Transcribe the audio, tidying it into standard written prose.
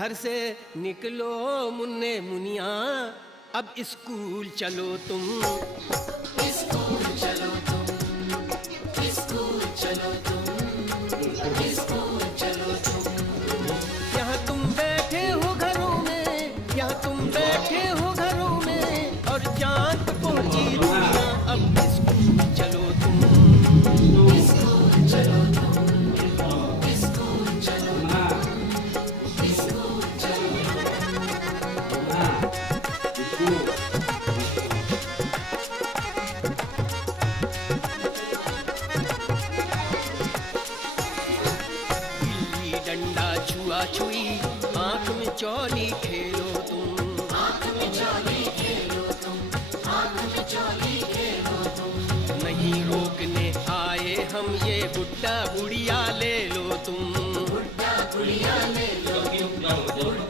घर से निकलो मुन्ने मुनिया, अब स्कूल चलो तुम। स्कूल चलो तुम, स्कूल चलो तुम, स्कूल चलो तुम। यहाँ तुम बैठे हो घरों में, यहाँ तुम बैठे हो घरों में, और चाँद पहुँची दुनिया, अब स्कूल चलो तुम। स्कूल चलो तुम, स्कूल चलो तुम, स्कूल चलो। गिल्ली डंडा छुआ छुई, आँख में चौली खेलो तुम। आँख में चौली खेलो तुम, आँख में चौली खेलो तुम। नहीं रोकने आए हम, ये बुड्ढा बुढ़िया ले लो तुम। बुड्ढा गुड़िया ले लो तुम, बुड्ढा